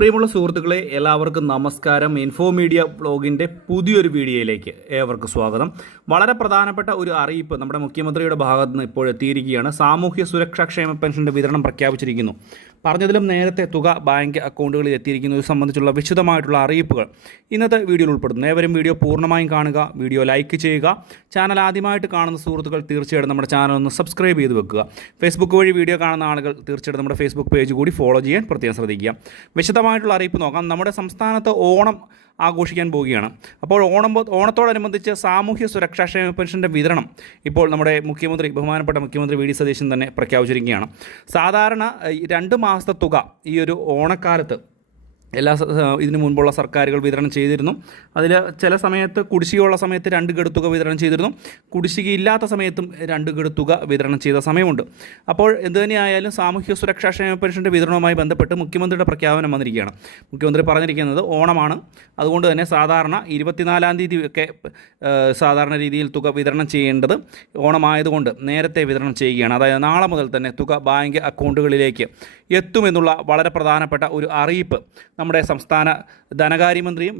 പ്രിയമുള്ള സുഹൃത്തുക്കളെ, എല്ലാവർക്കും നമസ്കാരം. ഇൻഫോ മീഡിയ ബ്ലോഗിൻ്റെ പുതിയൊരു വീഡിയോയിലേക്ക് ഏവർക്കും സ്വാഗതം. വളരെ പ്രധാനപ്പെട്ട ഒരു അറിയിപ്പ് നമ്മുടെ മുഖ്യമന്ത്രിയുടെ ഭാഗത്ത് നിന്ന് ഇപ്പോൾ എത്തിയിരിക്കുകയാണ്. സാമൂഹ്യ സുരക്ഷാ ക്ഷേമ പെൻഷൻ്റെ വിതരണം പ്രഖ്യാപിച്ചിരിക്കുന്നു. പറഞ്ഞതിലും നേരത്തെ തുക ബാങ്ക് അക്കൗണ്ടുകളിൽ എത്തിയിരിക്കുന്നത് സംബന്ധിച്ചുള്ള വിശദമായിട്ടുള്ള അറിയിപ്പുകൾ ഇന്നത്തെ വീഡിയോയിൽ ഉൾപ്പെടുന്നു. ഏവരും വീഡിയോ പൂർണ്ണമായും കാണുക, വീഡിയോ ലൈക്ക് ചെയ്യുക. ചാനൽ ആദ്യമായിട്ട് കാണുന്ന സുഹൃത്തുക്കൾ തീർച്ചയായിട്ടും നമ്മുടെ ചാനൽ ഒന്ന് സബ്സ്ക്രൈബ് ചെയ്ത് വെക്കുക. ഫേസ്ബുക്ക് വഴി വീഡിയോ കാണുന്ന ആളുകൾ തീർച്ചയായിട്ടും നമ്മുടെ ഫേസ്ബുക്ക് പേജ് കൂടി ഫോളോ ചെയ്യാൻ പ്രത്യേകം ശ്രദ്ധിക്കുക. വിശദമായിട്ടുള്ള അറിയിപ്പ് നോക്കാം. നമ്മുടെ സംസ്ഥാനത്ത് ഓണം ആഘോഷിക്കാൻ പോവുകയാണ്. അപ്പോൾ ഓണത്തോടനുബന്ധിച്ച് സാമൂഹ്യ സുരക്ഷാ ക്ഷേമ പെൻഷൻ്റെ വിതരണം ഇപ്പോൾ നമ്മുടെ ബഹുമാനപ്പെട്ട മുഖ്യമന്ത്രി വി ഡി സതീശൻ തന്നെ പ്രഖ്യാപിച്ചിരിക്കുകയാണ്. സാധാരണ 2 മാസത്തെ തുക ഈ ഒരു ഓണക്കാലത്ത് ഇതിനു മുൻപുള്ള സർക്കാരുകൾ വിതരണം ചെയ്തിരുന്നു. അതിൽ ചില സമയത്ത് കുടിശ്ശികയുള്ള സമയത്ത് 2 ഗഡു തുക വിതരണം ചെയ്തിരുന്നു. കുടിശ്ശികയില്ലാത്ത സമയത്തും 2 ഗഡു തുക വിതരണം ചെയ്ത സമയമുണ്ട്. അപ്പോൾ എന്തുതന്നെയായാലും സാമൂഹ്യ സുരക്ഷാ ക്ഷേമ പെൻഷൻ്റെ വിതരണവുമായി ബന്ധപ്പെട്ട് മുഖ്യമന്ത്രിയുടെ പ്രഖ്യാപനം വന്നിരിക്കുകയാണ്. മുഖ്യമന്ത്രി പറഞ്ഞിരിക്കുന്നത് ഓണമാണ്, അതുകൊണ്ട് തന്നെ സാധാരണ 24-ാം തീയതി ഒക്കെ സാധാരണ രീതിയിൽ തുക വിതരണം ചെയ്യേണ്ടത് ഓണമായതുകൊണ്ട് നേരത്തെ വിതരണം ചെയ്യുകയാണ്. അതായത് നാളെ മുതൽ തന്നെ തുക ബാങ്ക് അക്കൗണ്ടുകളിലേക്ക് എത്തുമെന്നുള്ള വളരെ പ്രധാനപ്പെട്ട ഒരു അറിയിപ്പ് നമ്മുടെ സംസ്ഥാന ധനകാര്യമന്ത്രിയും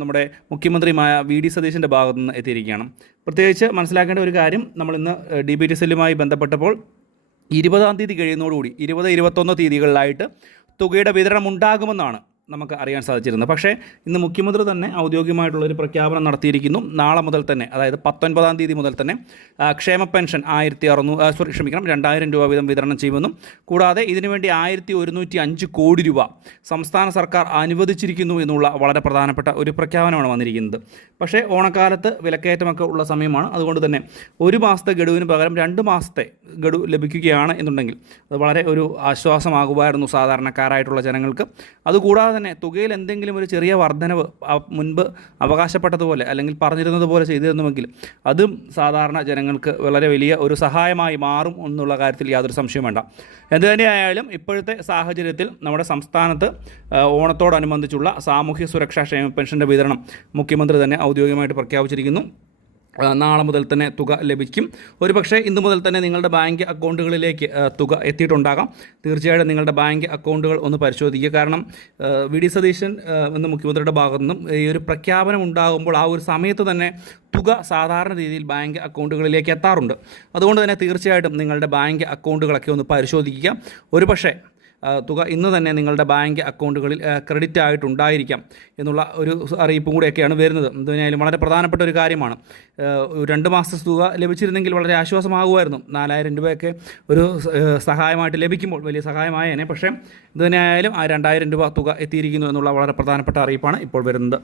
നമ്മുടെ മുഖ്യമന്ത്രിയുമായ വി ഡി സതീശൻ്റെ ഭാഗത്തു നിന്ന് എത്തിയിരിക്കുകയാണ്. പ്രത്യേകിച്ച് മനസ്സിലാക്കേണ്ട ഒരു കാര്യം, നമ്മളിന്ന് DBT സെല്ലുമായി ബന്ധപ്പെട്ടപ്പോൾ 20-ാം തീയതി കഴിയുന്നതോടുകൂടി 20-21 തീയതികളിലായിട്ട് തുകയുടെ വിതരണം ഉണ്ടാകുമെന്നാണ് നമുക്ക് അറിയാൻ സാധിച്ചിരുന്നത്. പക്ഷേ ഇന്ന് മുഖ്യമന്ത്രി തന്നെ ഔദ്യോഗികമായിട്ടുള്ളൊരു പ്രഖ്യാപനം നടത്തിയിരിക്കുന്നു. നാളെ മുതൽ തന്നെ, അതായത് 19-ാം തീയതി മുതൽ തന്നെ ക്ഷേമ പെൻഷൻ 2,000 രൂപ വീതം വിതരണം ചെയ്യുമെന്നും കൂടാതെ ഇതിനുവേണ്ടി 1,105 കോടി രൂപ സംസ്ഥാന സർക്കാർ അനുവദിച്ചിരിക്കുന്നു എന്നുള്ള വളരെ പ്രധാനപ്പെട്ട ഒരു പ്രഖ്യാപനമാണ് വന്നിരിക്കുന്നത്. പക്ഷേ ഓണക്കാലത്ത് വിലക്കയറ്റമൊക്കെ ഉള്ള സമയമാണ്. അതുകൊണ്ട് തന്നെ 1 മാസത്തെ ഗഡുവിന് പകരം 2 മാസത്തെ ഗഡു ലഭിക്കുകയാണ് എന്നുണ്ടെങ്കിൽ അത് വളരെ ഒരു ആശ്വാസമാകുമായിരുന്നു സാധാരണക്കാരായിട്ടുള്ള ജനങ്ങൾക്ക്. അതുകൂടാതെ തന്നെ തുകയിൽ എന്തെങ്കിലും ഒരു ചെറിയ വർധനവ് മുൻപ് അവകാശപ്പെട്ടതുപോലെ അല്ലെങ്കിൽ പറഞ്ഞിരുന്നത് പോലെ ചെയ്തിരുന്നുവെങ്കിൽ അതും സാധാരണ ജനങ്ങൾക്ക് വളരെ വലിയ ഒരു സഹായമായി മാറും എന്നുള്ള കാര്യത്തിൽ യാതൊരു സംശയവും വേണ്ട. എന്തുതന്നെയായാലും ഇപ്പോഴത്തെ സാഹചര്യത്തിൽ നമ്മുടെ സംസ്ഥാനത്ത് ഓണത്തോടനുബന്ധിച്ചുള്ള സാമൂഹ്യ സുരക്ഷാ ക്ഷേമ പെൻഷൻ്റെ വിതരണം മുഖ്യമന്ത്രി തന്നെ ഔദ്യോഗികമായിട്ട് പ്രഖ്യാപിച്ചിരിക്കുന്നു. നാളെ മുതൽ തന്നെ തുക ലഭിക്കും. ഒരുപക്ഷെ ഇന്നു മുതൽ തന്നെ നിങ്ങളുടെ ബാങ്ക് അക്കൗണ്ടുകളിലേക്ക് തുക എത്തിയിട്ടുണ്ടാകാം. തീർച്ചയായിട്ടും നിങ്ങളുടെ ബാങ്ക് അക്കൗണ്ടുകൾ ഒന്ന് പരിശോധിക്കുക. കാരണം വി ഡി സതീശൻ എന്ന മുഖ്യമന്ത്രിയുടെ ഭാഗത്തു നിന്നും ഈ ഒരു പ്രഖ്യാപനം ഉണ്ടാകുമ്പോൾ ആ ഒരു സമയത്ത് തന്നെ തുക സാധാരണ രീതിയിൽ ബാങ്ക് അക്കൗണ്ടുകളിലേക്ക് എത്താറുണ്ട്. അതുകൊണ്ട് തന്നെ തീർച്ചയായിട്ടും നിങ്ങളുടെ ബാങ്ക് അക്കൗണ്ടുകളൊക്കെ ഒന്ന് പരിശോധിക്കുക. ഒരുപക്ഷെ തുക ഇന്ന് തന്നെ നിങ്ങളുടെ ബാങ്ക് അക്കൗണ്ടുകളിൽ ക്രെഡിറ്റ് ആയിട്ടുണ്ടായിരിക്കാം എന്നുള്ള ഒരു അറിയിപ്പും കൂടെയൊക്കെയാണ് വരുന്നത്. എന്തായാലും വളരെ പ്രധാനപ്പെട്ട ഒരു കാര്യമാണ്. 2 മാസത്തെ തുക ലഭിച്ചിരുന്നെങ്കിൽ വളരെ ആശ്വാസമാകുമായിരുന്നു. 4,000 രൂപയൊക്കെ ഒരു സഹായമായിട്ട് ലഭിക്കുമ്പോൾ വലിയ സഹായമായേനെ. പക്ഷേ എന്തുതന്നെയായാലും ആ 2,000 രൂപ തുക എത്തിയിരിക്കുന്നു എന്നുള്ള വളരെ പ്രധാനപ്പെട്ട അറിയിപ്പാണ് ഇപ്പോൾ വരുന്നത്.